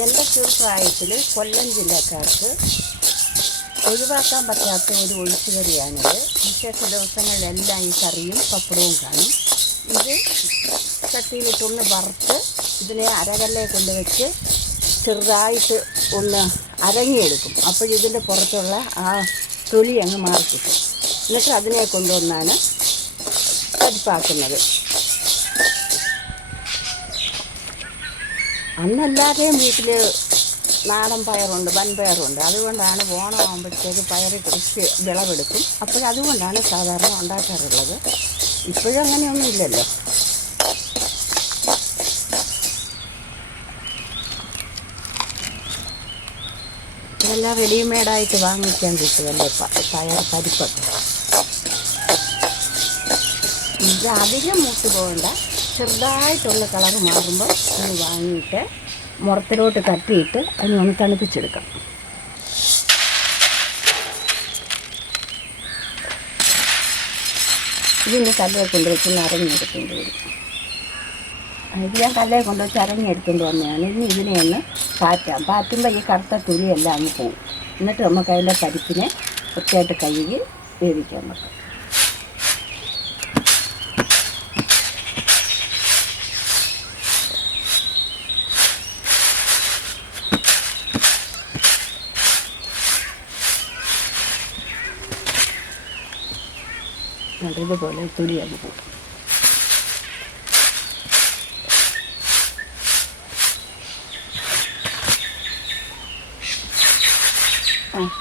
എൻ്റെ ചെറുപ്രായത്തിൽ കൊല്ലം ജില്ലക്കാർക്ക് ഒഴിവാക്കാൻ പറ്റാത്ത ഒരു ഒഴിച്ചുകറിയാണിത്. വിശേഷ ദിവസങ്ങളിലെല്ലാം ഈ കറിയും പപ്പടവും കാണും. ഇത് ചട്ടിയിലിട്ടൊന്ന് വറുത്ത് ഇതിനെ അരകല്ലെ കൊണ്ടുവച്ച് ചെറുതായിട്ട് ഒന്ന് അരങ്ങിയെടുക്കും. അപ്പോഴിതിൻ്റെ പുറത്തുള്ള ആ തൊലി അങ്ങ് മാറിക്കിട്ടും. എന്നിട്ട് അതിനെ കൊണ്ടുവന്നാണ് പരിപ്പാക്കുന്നത്. അന്നെല്ലാവരുടെയും വീട്ടിൽ നാടൻ പയറുണ്ട്, വൻപയറുണ്ട്. അതുകൊണ്ടാണ് ഓണമാകുമ്പോഴത്തേക്ക് പയർ കൃഷി വിളവെടുക്കും. അപ്പോഴതുകൊണ്ടാണ് സാധാരണ ഉണ്ടാക്കാറുള്ളത്. ഇപ്പോഴും അങ്ങനെയൊന്നും ഇല്ലല്ലോ. ഇതെല്ലാം റെഡിമെയ്ഡായിട്ട് വാങ്ങിക്കാൻ കിട്ടുമല്ലോ പരിപ്പൊക്കെ. ഇത് അധികം മൂത്ത് പോകണ്ട, ചെറുതായിട്ടുള്ള കളറ് മാറുമ്പോൾ ഒന്ന് വാങ്ങിയിട്ട് മുറത്തിലോട്ട് തട്ടിയിട്ട് അതിന് ഒന്ന് തണുപ്പിച്ചെടുക്കാം. ഇതിൻ്റെ കല്ലിൽ കൊണ്ടുവച്ച് അരങ്ങിയെടുക്കേണ്ടി വരും. ഇത് ഞാൻ കല്ലിൽ കൊണ്ടുവച്ച് അരങ്ങിയെടുത്തുകൊണ്ട് വന്നതാണ്. ഇനി ഇതിനെ ഒന്ന് പാറ്റുമ്പോൾ ഈ കറുത്ത തുലിയെല്ലാം അങ്ങ് പോകും. എന്നിട്ട് നമുക്ക് അതിൻ്റെ പരിപ്പിനെ വൃത്തിയായിട്ട് കഴുകി വേവിക്കാൻ പറ്റും. ഇതുപോലെ തുലിയാകും പോകും.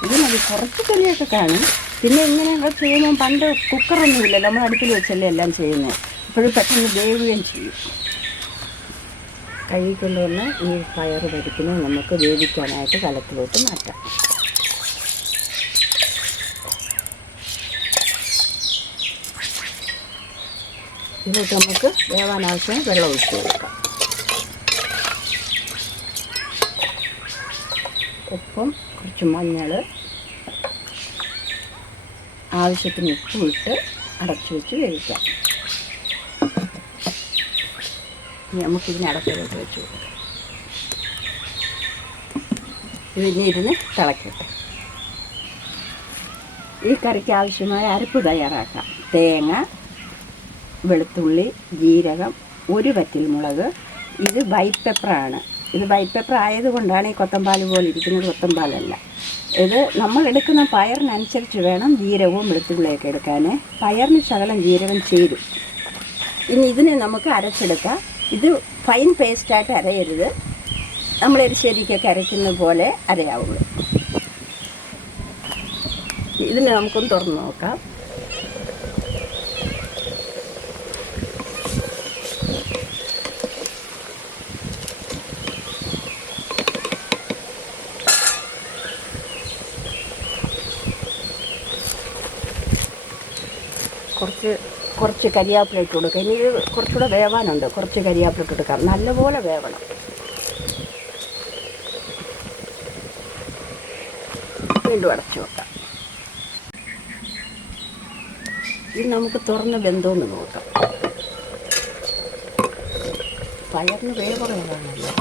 ഇതിനത് കുറച്ച് തുലിയൊക്കെ കാണും. പിന്നെ ഇങ്ങനെയൊക്കെ ചെയ്യുമ്പോൾ പണ്ട് കുക്കറൊന്നുമില്ലല്ലോ, നമ്മൾ അടുപ്പിൽ വെച്ചല്ലേ എല്ലാം ചെയ്യുന്നത്. ഇപ്പോഴും പെട്ടെന്ന് വേവുകയും ചെയ്യും. കഴുകിക്കൊണ്ടുവന്ന് ഈ പയർ പരിപ്പിനെ നമുക്ക് വേവിക്കാനായിട്ട് കലത്തിലോട്ട് മാറ്റാം. ഇതിലോട്ട് നമുക്ക് വേവാൻ ആവശ്യം വെള്ളം ഒഴിച്ച് കൊടുക്കാം. ഉപ്പും കുറച്ച് മഞ്ഞൾ, ആവശ്യത്തിന് ഉപ്പും ഇട്ട് അടച്ചു വെച്ച് വേവിക്കാം. ഇനി നമുക്കിതിനെ അടപ്പിലോട്ട് വെച്ച് കൊടുക്കാം. ഇതിരുന്ന് തിളക്കട്ടെ. ഈ കറിക്ക് ആവശ്യമായ അരപ്പ് തയ്യാറാക്കാം. തേങ്ങ, വെളുത്തുള്ളി, ജീരകം, ഒരു വറ്റൽമുളക്. ഇത് വൈറ്റ് പെപ്പറാണ്. ഇത് വൈറ്റ് പെപ്പർ ആയതുകൊണ്ടാണ് ഈ കൊത്തമ്പാൽ പോലെ ഇരിക്കുന്നത്, കൊത്തമ്പാലല്ല. ഇത് നമ്മൾ എടുക്കുന്ന പയറിനനുസരിച്ച് വേണം ജീരകവും വെളുത്തുള്ളിയൊക്കെ എടുക്കാൻ. പയറിന് ശകലം ജീരകം ചേരും. ഇനി ഇതിനെ നമുക്ക് അരച്ചെടുക്കാം. ഇത് ഫൈൻ പേസ്റ്റായിട്ട് അരയരുത്, നമ്മൾ എരിശ്ശേരിക്കൊക്കെ അരയ്ക്കുന്ന പോലെ അരയാവുള്ളൂ. ഇതിനെ നമുക്കൊന്ന് തുറന്ന് നോക്കാം. കുറച്ച് കരിയാപ്പില ഇട്ട് കൊടുക്കുക. ഇനി ഇത് കുറച്ചുകൂടെ വേവാനുണ്ട്. കുറച്ച് കരിയാപ്പില ഇട്ട് കൊടുക്കാം. നല്ലപോലെ വേവണം. വീണ്ടും അടച്ചു വെക്കാം. ഇത് നമുക്ക് തുറന്ന് വെന്തോന്ന് നോക്കാം. പയറിന് വേവുള്ളതാണല്ലോ.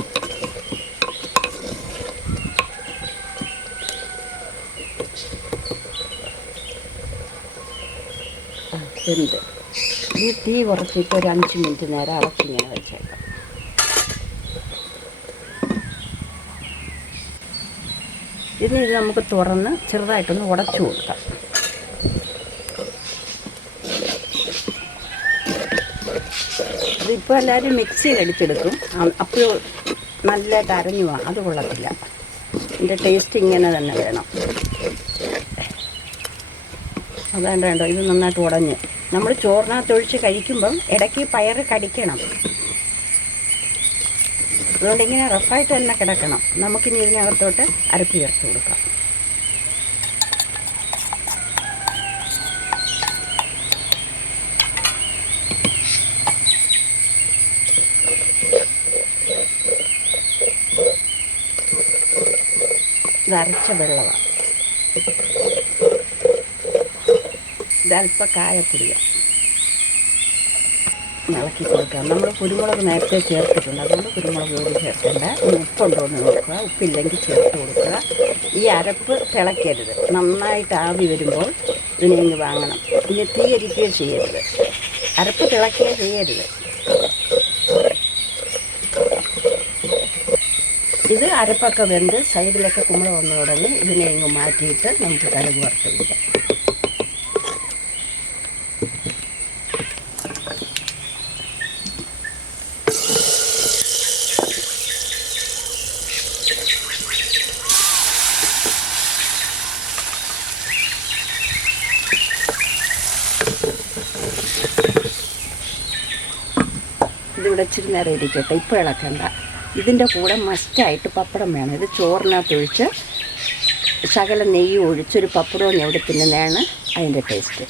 വെന്ത് ഈ തീ കുറച്ചിട്ട് ഒരു 5 മിനിറ്റ് നേരം അടച്ചിങ്ങനെ വെച്ചേക്കാം. ഇത് നമുക്ക് തുറന്ന് ചെറുതായിട്ടൊന്ന് ഉടച്ചു കൊടുക്കാം. ഇതിപ്പോൾ എല്ലാവരും മിക്സിയിൽ അടിച്ചെടുക്കും. അപ്പോൾ നല്ലതായിട്ട് അരഞ്ഞു പോകാം. അത് കൊള്ളത്തില്ല. ഇതിൻ്റെ ടേസ്റ്റ് ഇങ്ങനെ തന്നെ വേണം. വേണ്ടോ, ഇത് നന്നായിട്ട് ഉടഞ്ഞ് നമ്മൾ ചോറിനകത്തൊഴിച്ച് കഴിക്കുമ്പം ഇടയ്ക്ക് പയറ് കടിക്കണം. അതുകൊണ്ട് ഇങ്ങനെ റഫായിട്ട് തന്നെ കിടക്കണം. നമുക്കിനി ഇതിനകത്തോട്ട് അരപ്പ് ചേർത്ത് കൊടുക്കാം. ഇത് അരച്ച വെള്ളമാണ്. ഇതല്പം കായപ്പൊടിയാണ്. ഇളക്കി കൊടുക്കാം. നമ്മൾ കുരുമുളക് നേരത്തെ ചേർത്തിട്ടുണ്ട്, അതുകൊണ്ട് കുരുമുളക് പൊടി ചേർക്കേണ്ട. ഉപ്പുണ്ടോ എന്ന് നോക്കുക, ഉപ്പില്ലെങ്കിൽ ചേർത്ത് കൊടുക്കുക. ഈ അരപ്പ് തിളയ്ക്കരുത്, നന്നായിട്ട് ആവി വരുമ്പോൾ ഇതിനെ ഇങ്ങ് വാങ്ങണം. ഇനി തീകരിക്കുകയോ ചെയ്യരുത്, അരപ്പ് തിളയ്ക്കുകയോ ചെയ്യരുത്. ഇത് അരപ്പൊക്കെ വെന്ത് സൈഡിലൊക്കെ കുമ്പളം വന്നു തുടങ്ങി ഇതിനെ ഇങ്ങ് മാറ്റിയിട്ട് നമുക്ക് കടുക് വറുത്ത് വയ്ക്കാം. ഇതിവിടെ ഇച്ചിരി നേരം ഇരിക്കട്ടെ, ഇപ്പോൾ ഇളക്കണ്ട. ഇതിൻ്റെ കൂടെ മസ്റ്റായിട്ട് പപ്പടം വേണം. ഇത് ചോറിനകത്തൊഴിച്ച് ശകലം നെയ്യ് ഒഴിച്ചൊരു പപ്പടവും ഞെവിടെ തിന്നുന്നതാണ് അതിൻ്റെ ടേസ്റ്റ്.